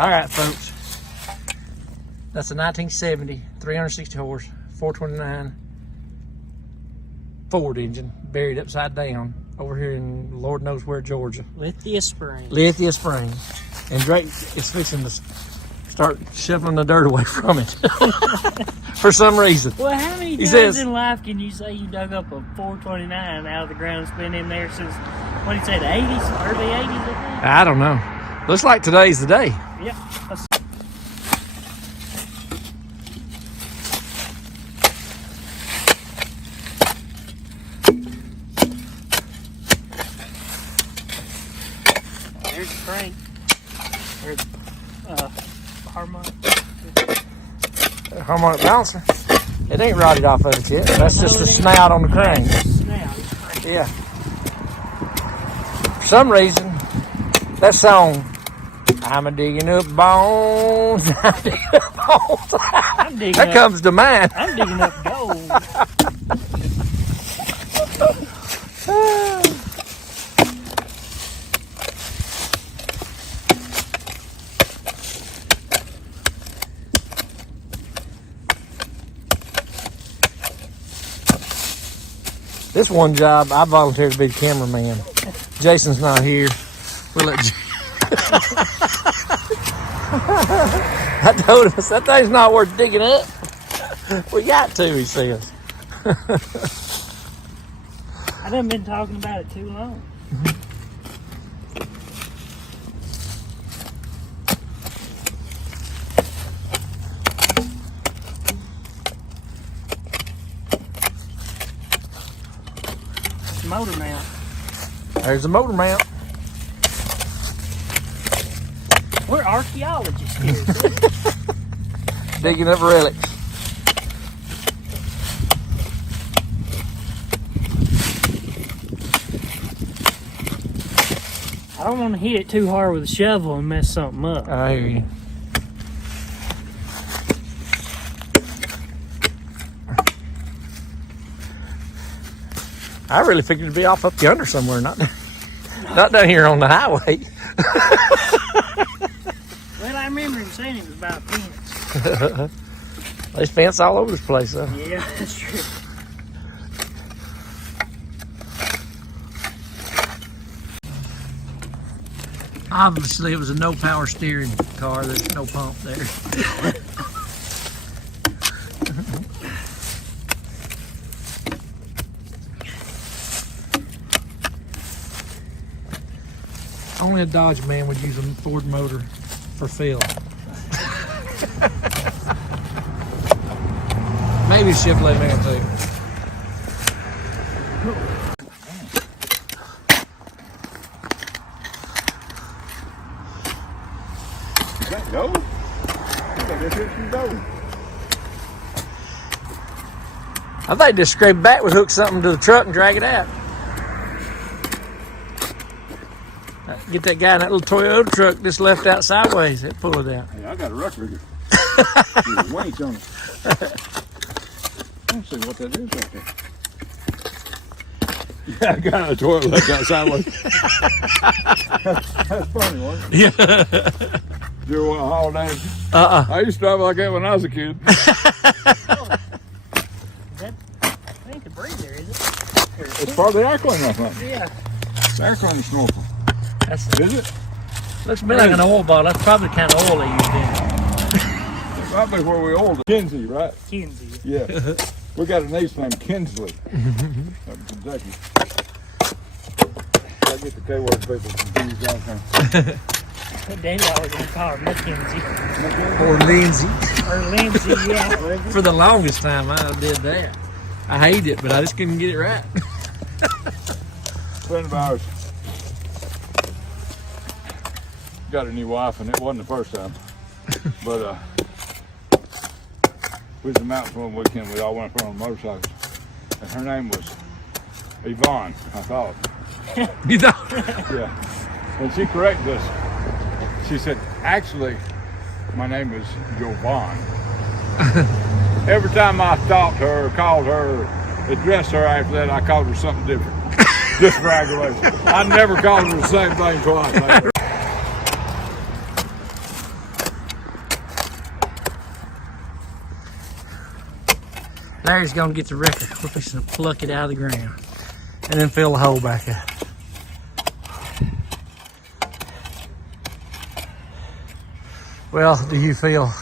All right, folks. That's a 1970, 360 horse, 429 Ford engine, buried upside down over here in Lord knows where, Georgia. Lithia Springs. Lithia Springs. And Drake is fixing to start shoveling the dirt away from it for some reason. Well, how many times in life can you say you dug up a 429 out of the ground? It's been in there since, what did you say, the 80s, early 80s, I think? I don't know. Looks like today's the day. Yep. There's the crank. There's Harmonic balancer. It ain't rotted off of it yet. That's just the snout on the crank. Yeah. For some reason, that song, I'm a digging up bones, I'm digging up bones. That comes to mind. I'm digging up gold. This one job, I volunteered to be the cameraman. Jason's not here. We'll let I told him, that thing's not worth digging up. We got to, he says. I done been talking about it too long. Motor mount. There's a motor mount. We're archaeologists here. Digging up relics. I don't want to hit it too hard with a shovel and mess something up. I hear you. I really figured it'd be off up yonder somewhere, not down here on the highway. Well, I remember him saying it was about a fence. There's fence all over this place, though. Yeah, that's true. Obviously, it was a no power steering car. There's no pump there. Only a Dodge man would use a Ford motor for fill. Maybe a Chevrolet man too. Is that gold? I think this is some gold. I think just scrape back with hook something to the truck and drag it out. Get that guy in that little Toyota truck just left out sideways. It pull it out. Hey, I got a rough rigger. There's a weight on it. Let's see what that is right there. Yeah, I got a toilet left out sideways. That's funny, wasn't it? Yeah. You ever want to haul down? I used to drive like that when I was a kid. That ain't the breather, is it? It's part of the air cleaner, I think. Yeah. The air cleaner snorkel. That's, Is it? looks to me like an oil bottle. That's probably the kind of oil they used in. It might be where we oiled it. Kinsey, right? Kinsey. Yeah. We got a niece named Kinsley. Up in Kentucky. I get the K-word people confused all the time. Daddy always gonna call her Mackenzie. Or Lindsay. Or Lindsay, yeah. For the longest time, I did that. I hated it, but I just couldn't get it right. A friend of ours got a new wife, and it wasn't the first time. But we was in the mountains one weekend. We all went up on motorcycles, and her name was Yvonne, I thought. You know? Yeah. And she corrected us. She said, actually, my name is Jovan. Every time I talked to her, called her, addressed her after that, I called her something different. Just for aggravation. I never called her the same thing twice. Barry's gonna get the wrecker. We're fixing to pluck it out of the ground and then fill the hole back up. Well, do you feel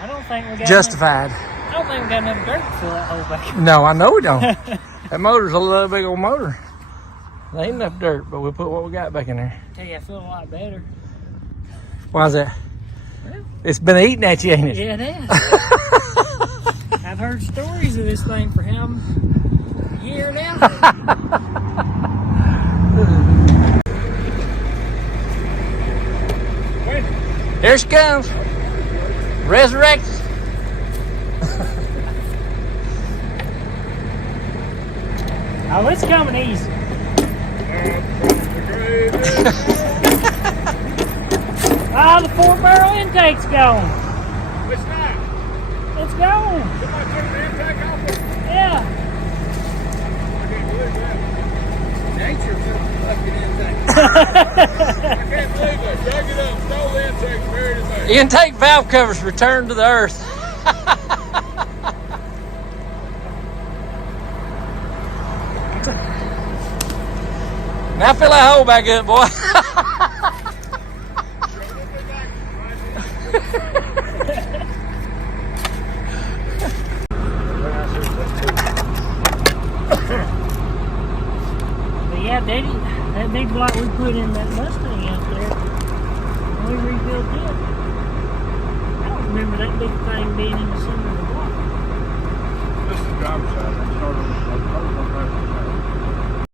I don't think we got justified? I don't think we got enough dirt to fill that hole back up. No, I know we don't. That motor's a little big old motor. There ain't enough dirt, but we put what we got back in there. Tell you, I feel a lot better. Why's that? Well, It's been eating at you, ain't it? yeah, it has. I've heard stories of this thing for how a year now. Here she comes. Resurrected. Oh, it's coming easy. Ah, the 4-barrel intake's gone. It's not. It's gone. Somebody took the intake off it. Yeah. I can't believe that. Nature took the fucking intake. I can't believe that. Dug it up, stole the intake, buried it back. Intake valve covers returned to the earth. Now fill that hole back up, boy. But yeah, Daddy, that big block we put in that Mustang out there, when we rebuilt it, I don't remember that big thing being in the center of the block. This is the driver's side. I started on the driver's side.